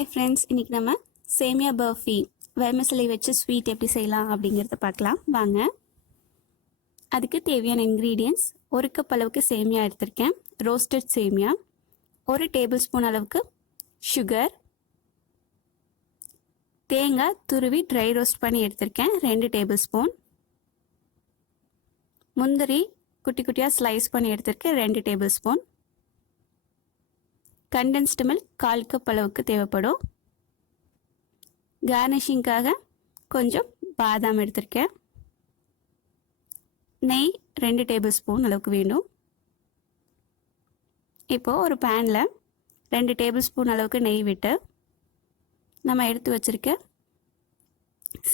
Hi friends, இன்றைக்கி நம்ம சேமியா பர்ஃபி வெர்மிசெல்லி வச்சு ஸ்வீட் எப்படி செய்யலாம் அப்படிங்கிறத பார்க்கலாம் வாங்க. அதுக்கு தேவையான இன்க்ரீடியன்ட்ஸ்: 1 கப் அளவுக்கு சேமியா எடுத்திருக்கேன், ரோஸ்டட் சேமியா. 1 டேபிள் ஸ்பூன் அளவுக்கு சுகர், தேங்காய் துருவி ட்ரை ரோஸ்ட் பண்ணி எடுத்திருக்கேன் 2 டேபிள் ஸ்பூன், முந்திரி குட்டி குட்டியாக ஸ்லைஸ் பண்ணி எடுத்திருக்கேன் 2 table spoon, condensed milk 1/4 cup அளவுக்கு தேவைப்படும். கார்னிஷிங்காக கொஞ்சம் பாதாம் எடுத்திருக்கேன். நெய் 2 டேபிள் ஸ்பூன் அளவுக்கு வேணும். இப்போது ஒரு பேனில் 2 டேபிள் ஸ்பூன் அளவுக்கு நெய் விட்டு நம்ம எடுத்து வச்சுருக்க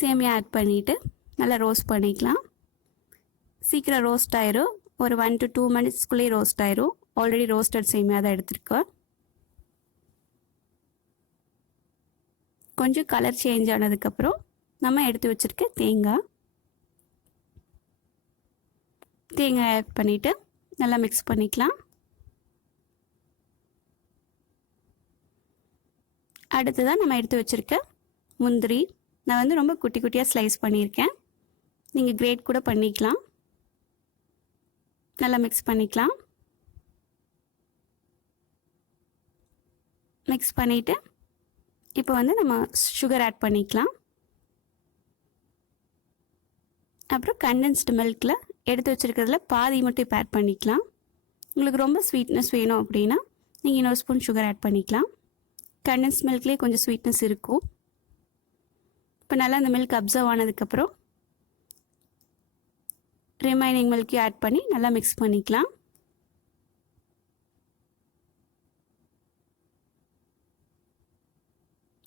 சேமியா ஆட் பண்ணிவிட்டு நல்லா ரோஸ்ட் பண்ணிக்கலாம். சீக்கிரம் ரோஸ்ட் ஆயிரும். ஒரு 1 to 2 மினிட்ஸ்க்குள்ளேயே ரோஸ்ட் ஆயிரும். ஆல்ரெடி ரோஸ்டட் சேமியா தான் எடுத்துருக்கோம். கொஞ்சம் கலர் சேஞ்ச் ஆனதுக்கப்புறம் நம்ம எடுத்து வச்சுருக்க தேங்காய் ஆட் பண்ணிவிட்டு நல்லா மிக்ஸ் பண்ணிக்கலாம். அடுத்ததான் நம்ம எடுத்து வச்சுருக்க முந்திரி நான் வந்து ரொம்ப குட்டி குட்டியாக ஸ்லைஸ் பண்ணியிருக்கேன். நீங்கள் கிரேட் கூட பண்ணிக்கலாம். நல்லா மிக்ஸ் பண்ணிக்கலாம். மிக்ஸ் பண்ணிவிட்டு இப்போ வந்து நம்ம சுகர் ஆட் பண்ணிக்கலாம். அப்புறம் கண்டென்ஸ்டு மில்கில் எடுத்து வச்சுருக்கிறதுல பாதி மட்டும் இப்போ ஆட் பண்ணிக்கலாம். உங்களுக்கு ரொம்ப ஸ்வீட்னஸ் வேணும் அப்படின்னா நீங்கள் இன்னொரு ஸ்பூன் சுகர் ஆட் பண்ணிக்கலாம். கண்டென்ஸ்ட் மில்க்லேயே கொஞ்சம் ஸ்வீட்னஸ் இருக்கும். இப்போ நல்லா அந்த மில்க் அப்சர்வ் ஆனதுக்கப்புறம் ரிமைனிங் மில்க்கையும் ஆட் பண்ணி நல்லா மிக்ஸ் பண்ணிக்கலாம்.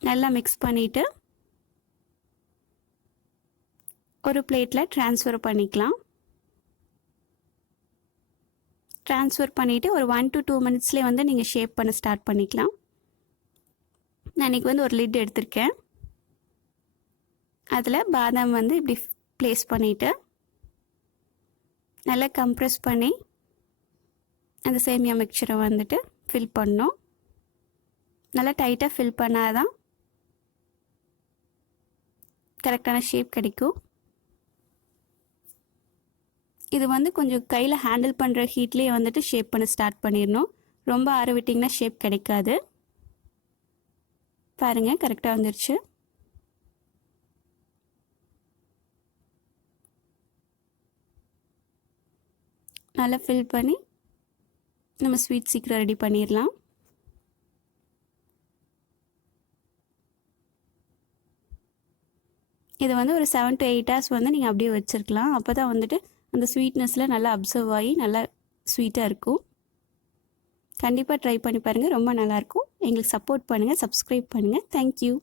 நல்லா மிக்ஸ் பண்ணிவிட்டு ஒரு பிளேட்டில் ட்ரான்ஸ்ஃபர் பண்ணிக்கலாம். ட்ரான்ஸ்ஃபர் பண்ணிவிட்டு ஒரு 1 to 2 மினிட்ஸ்லேயே வந்து நீங்கள் ஷேப் பண்ண ஸ்டார்ட் பண்ணிக்கலாம். நான் இன்றைக்கி வந்து ஒரு லிட் எடுத்திருக்கேன். அதில் பாதாம் வந்து இப்படி ப்ளேஸ் பண்ணிவிட்டு நல்லா கம்ப்ரெஸ் பண்ணி அந்த சேமியா மிக்சரை வந்துட்டு ஃபில் பண்ணணும். நல்லா டைட்டாக ஃபில் பண்ணால் தான் கரெக்டான ஷேப் கிடைக்கும். இது வந்து கொஞ்சம் கையில் ஹேண்டில் பண்ணுற ஹீட்லேயே வந்துட்டு ஷேப் பண்ண ஸ்டார்ட் பண்ணிடணும். ரொம்ப ஆற விட்டிங்கன்னா ஷேப் கிடைக்காது. பாருங்கள், கரெக்டாக வந்துருச்சு. நல்லா ஃபில் பண்ணி நம்ம ஸ்வீட் சீக்கிரம் ரெடி பண்ணிடலாம். இதை வந்து ஒரு 7 to 8 hours வந்து நீங்கள் அப்படியே வச்சுருக்கலாம். அப்போ தான் வந்துட்டு அந்த ஸ்வீட்னஸில் நல்லா அப்சர்வ் ஆகி நல்லா ஸ்வீட்டாக இருக்கும். கண்டிப்பாக ட்ரை பண்ணி பாருங்கள், ரொம்ப நல்லாயிருக்கும். எங்களுக்கு சப்போர்ட் பண்ணுங்கள், சப்ஸ்கிரைப் பண்ணுங்கள். தேங்க்யூ.